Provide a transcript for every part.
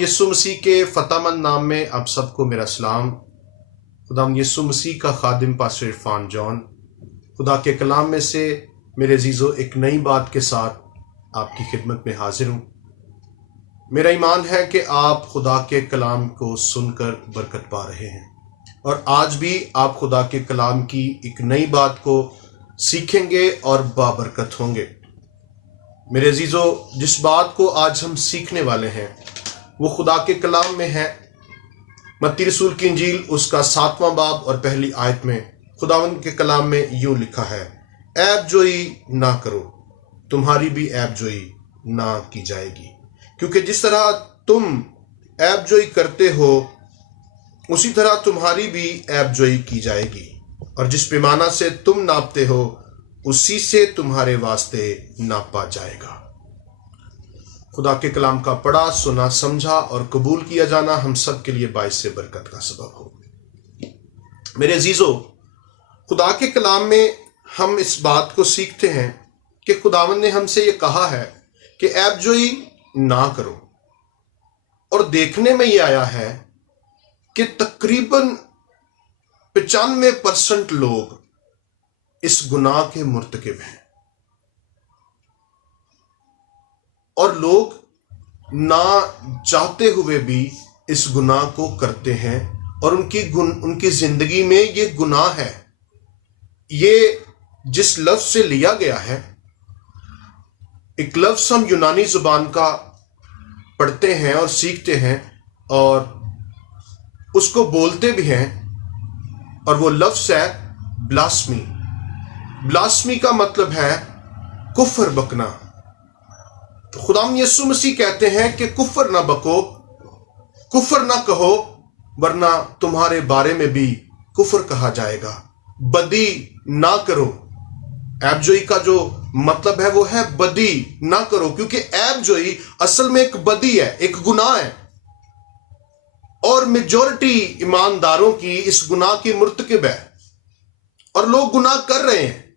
यीशु मसीह के फ़तेहमंद नाम में आप सबको मेरा सलाम। खुदाम यीशु मसीह का खादिम पास्टर इरफान जॉन खुदा के कलाम में से मेरे अजीज़ों एक नई बात के साथ आपकी खिदमत में हाजिर हूँ। मेरा ईमान है कि आप खुदा के कलाम को सुनकर बरकत पा रहे हैं और आज भी आप खुदा के कलाम की एक नई बात को सीखेंगे और बाबरकत होंगे। मेरे अजीज़ों, जिस बात को आज हम सीखने वाले हैं वो खुदा के कलाम में है। मत्ती रसूल की इंजील उसका 7वां बाब और पहली आयत में खुदावंद के कलाम में यूं लिखा है, ऐब जोई ना करो, तुम्हारी भी ऐब जोई ना की जाएगी, क्योंकि जिस तरह तुम ऐब जोई करते हो उसी तरह तुम्हारी भी ऐब जोई की जाएगी, और जिस पैमाना से तुम नापते हो उसी से तुम्हारे वास्ते नापा जाएगा। खुदा के कलाम का पढ़ा, सुना, समझा और कबूल किया जाना हम सब के लिए बाइस से बरकत का सबब हो। मेरे अजीजों, खुदा के कलाम में हम इस बात को सीखते हैं कि खुदावंद ने हमसे ये कहा है कि ऐबजोई ना करो, और देखने में ये आया है कि तकरीबन 95% लोग इस गुनाह के मुर्तकिब हैं, और लोग ना चाहते हुए भी इस गुनाह को करते हैं, और उनकी जिंदगी में ये गुनाह है। ये जिस लफ्ज से लिया गया है, एक लफ्ज हम यूनानी जुबान का पढ़ते हैं और सीखते हैं और उसको बोलते भी हैं, और वो लफ्ज है ब्लास्मी। ब्लास्मी का मतलब है कुफर बकना। तो खुदाम यीशु मसीह कहते हैं कि कुफर ना बको, कुफर ना कहो, वरना तुम्हारे बारे में भी कुफर कहा जाएगा। बदी ना करो। ऐबजोई का जो मतलब है वो है बदी ना करो, क्योंकि ऐबजोई असल में एक बदी है, एक गुनाह है, और मेजॉरिटी ईमानदारों की इस गुनाह की मुर्तकिब है, और लोग गुनाह कर रहे हैं,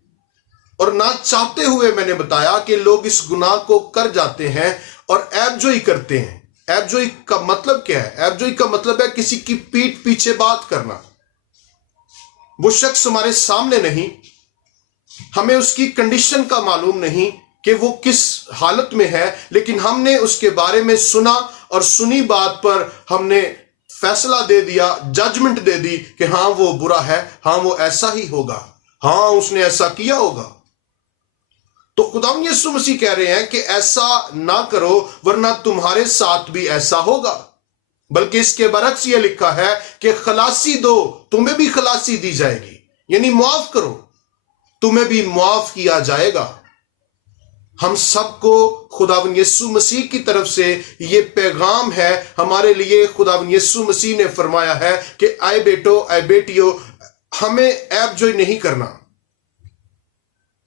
और ना चाहते हुए मैंने बताया कि लोग इस गुनाह को कर जाते हैं और ऐबजोई करते हैं। ऐबजोई का मतलब क्या है? ऐबजोई का मतलब है किसी की पीठ पीछे बात करना। वो शख्स हमारे सामने नहीं, हमें उसकी कंडीशन का मालूम नहीं कि वो किस हालत में है, लेकिन हमने उसके बारे में सुना और सुनी बात पर हमने फैसला दे दिया, जजमेंट दे दी कि हाँ वो बुरा है, हाँ वो ऐसा ही होगा, हाँ उसने ऐसा किया होगा। तो खुदाम यीशु मसीह कह रहे हैं कि ऐसा ना करो, वरना तुम्हारे साथ भी ऐसा होगा। बल्कि इसके बरक्स ये लिखा है कि खलासी दो, तुम्हें भी खलासी दी जाएगी, यानी मुआफ करो, तुम्हें भी मुआफ किया जाएगा। हम सबको खुदावन यीशु मसीह की तरफ से ये पैगाम है हमारे लिए। खुदावन यीशु मसीह ने फरमाया है कि आए बेटो, आए बेटियों, हमें ऐबजोई नहीं करना,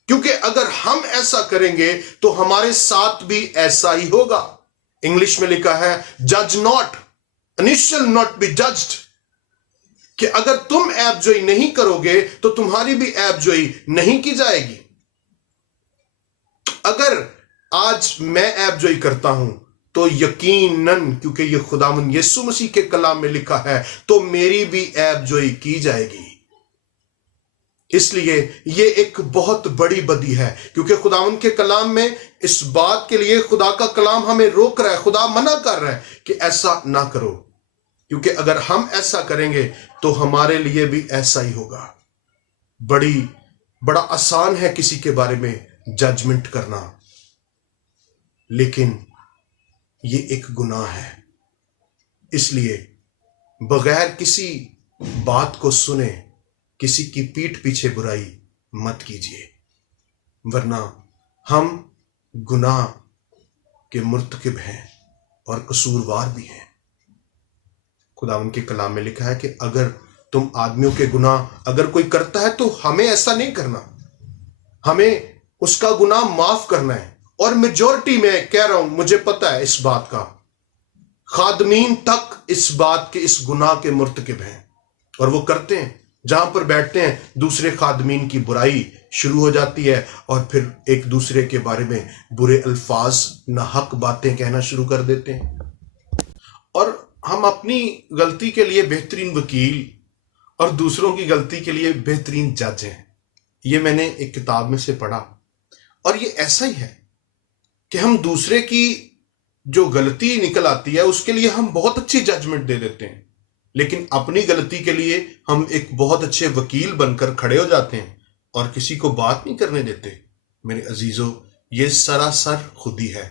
क्योंकि अगर हम ऐसा करेंगे तो हमारे साथ भी ऐसा ही होगा। इंग्लिश में लिखा है जज not and you shall not be judged, कि अगर तुम ऐबजोई नहीं करोगे तो तुम्हारी भी ऐबजोई नहीं की जाएगी। अगर आज मैं ऐबजोई करता हूं तो यकीनन, क्योंकि ये खुदावंद यीशु मसीह के कलाम में लिखा है, तो मेरी भी ऐबजोई की जाएगी। इसलिए ये एक बहुत बड़ी बदी है, क्योंकि खुदावंद के कलाम में इस बात के लिए खुदा का कलाम हमें रोक रहा है, खुदा मना कर रहा है कि ऐसा ना करो, क्योंकि अगर हम ऐसा करेंगे तो हमारे लिए भी ऐसा ही होगा। बड़ा आसान है किसी के बारे में जजमेंट करना, लेकिन ये एक गुनाह है। इसलिए बगैर किसी बात को सुने किसी की पीठ पीछे बुराई मत कीजिए, वरना हम गुनाह के मुर्तकिब हैं और कसूरवार भी हैं। खुदावंद के कलाम में लिखा है कि अगर तुम आदमियों के गुनाह अगर कोई करता है तो हमें ऐसा नहीं करना, हमें उसका गुनाह माफ करना है। और मेजॉरिटी में कह रहा हूं, मुझे पता है इस बात का, खादमीन तक इस बात के, इस गुनाह के मुर्तकिब हैं, और वो करते हैं। जहां पर बैठते हैं दूसरे खादमीन की बुराई शुरू हो जाती है, और फिर एक दूसरे के बारे में बुरे अल्फाज, नाहक बातें कहना शुरू कर देते हैं। हम अपनी गलती के लिए बेहतरीन वकील और दूसरों की गलती के लिए बेहतरीन जज हैं। ये मैंने एक किताब में से पढ़ा, और ये ऐसा ही है कि हम दूसरे की जो गलती निकल आती है उसके लिए हम बहुत अच्छी जजमेंट दे देते हैं, लेकिन अपनी गलती के लिए हम एक बहुत अच्छे वकील बनकर खड़े हो जाते हैं और किसी को बात नहीं करने देते। मेरे अजीजों, ये सरासर खुदी है।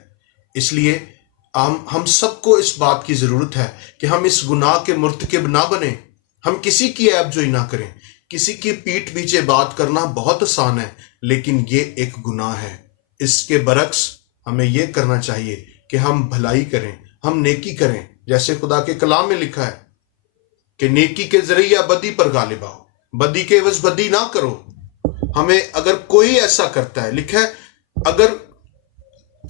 इसलिए हम सबको इस बात की जरूरत है कि हम इस गुनाह के मुर्तकिब ना बने। हम किसी की ऐबजोई ना करें। किसी की पीठ पीछे बात करना बहुत आसान है, लेकिन ये एक गुनाह है। इसके बरक्स हमें यह करना चाहिए कि हम भलाई करें, हम नेकी करें, जैसे खुदा के कलाम में लिखा है कि नेकी के जरिए बदी पर गालिब आओ, बदी के एवज बदी ना करो। हमें अगर कोई ऐसा करता है, लिखा है अगर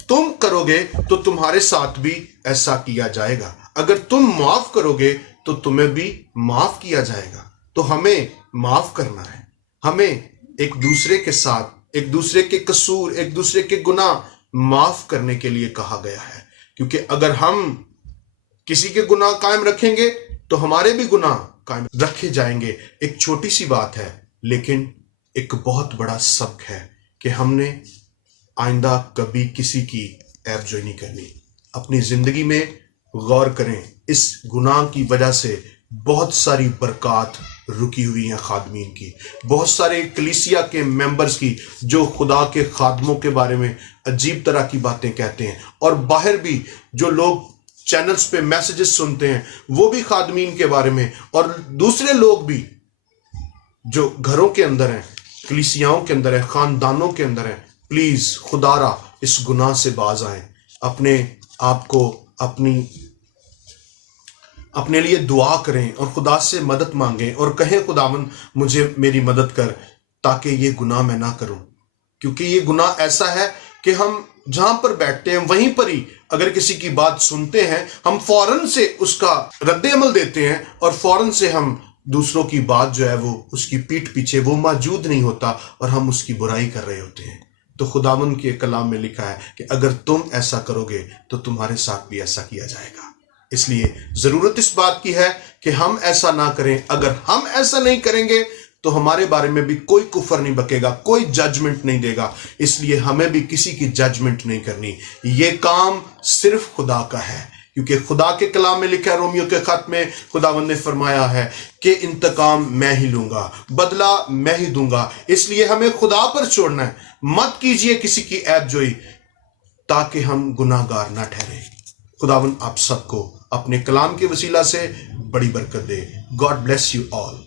तुम करोगे तो तुम्हारे साथ भी ऐसा किया जाएगा, अगर तुम माफ करोगे तो तुम्हें भी माफ किया जाएगा। तो हमें माफ करना है, हमें एक दूसरे के साथ एक दूसरे के कसूर, एक दूसरे के गुनाह माफ करने के लिए कहा गया है। क्योंकि अगर हम किसी के गुनाह कायम रखेंगे तो हमारे भी गुनाह कायम रखे जाएंगे। एक छोटी सी बात है, लेकिन एक बहुत बड़ा सबक है कि हमने आइंदा कभी किसी की ऐबजोई नहीं करनी। अपनी जिंदगी में गौर करें, इस गुनाह की वजह से बहुत सारी बरक़ात रुकी हुई हैं खादमीन की, बहुत सारे कलीसिया के मेंबर्स की, जो खुदा के खादमों के बारे में अजीब तरह की बातें कहते हैं। और बाहर भी जो लोग चैनल्स पे मैसेजेस सुनते हैं, वो भी खादमीन के बारे में, और दूसरे लोग भी जो घरों के अंदर हैं, कलीसियाओं के अंदर है, खानदानों के अंदर है। प्लीज खुदारा इस गुनाह से बाज आए, अपने आप को अपने लिए दुआ करें और खुदा से मदद मांगें और कहें खुदावन मुझे मेरी मदद कर, ताकि ये गुनाह मैं ना करूं। क्योंकि ये गुनाह ऐसा है कि हम जहां पर बैठते हैं वहीं पर ही अगर किसी की बात सुनते हैं, हम फौरन से उसका रद्द अमल देते हैं और फौरन से हम दूसरों की बात जो है वो उसकी पीठ पीछे वो मौजूद नहीं होता और हम उसकी बुराई कर रहे होते हैं। तो खुदावन के कलाम में लिखा है कि अगर तुम ऐसा करोगे तो तुम्हारे साथ भी ऐसा किया जाएगा। इसलिए जरूरत इस बात की है कि हम ऐसा ना करें। अगर हम ऐसा नहीं करेंगे तो हमारे बारे में भी कोई कुफर नहीं बकेगा, कोई जजमेंट नहीं देगा। इसलिए हमें भी किसी की जजमेंट नहीं करनी। ये काम सिर्फ खुदा का है, क्योंकि खुदा के कलाम में लिखा है, रोमियो के खत में खुदावंद ने फरमाया है कि इंतकाम मैं ही लूंगा, बदला मैं ही दूंगा। इसलिए हमें खुदा पर छोड़ना है। मत कीजिए किसी की ऐबजोई, ताकि हम गुनाहगार ना ठहरे। खुदावंद आप सबको अपने कलाम के वसीला से बड़ी बरकत दे। God bless you all.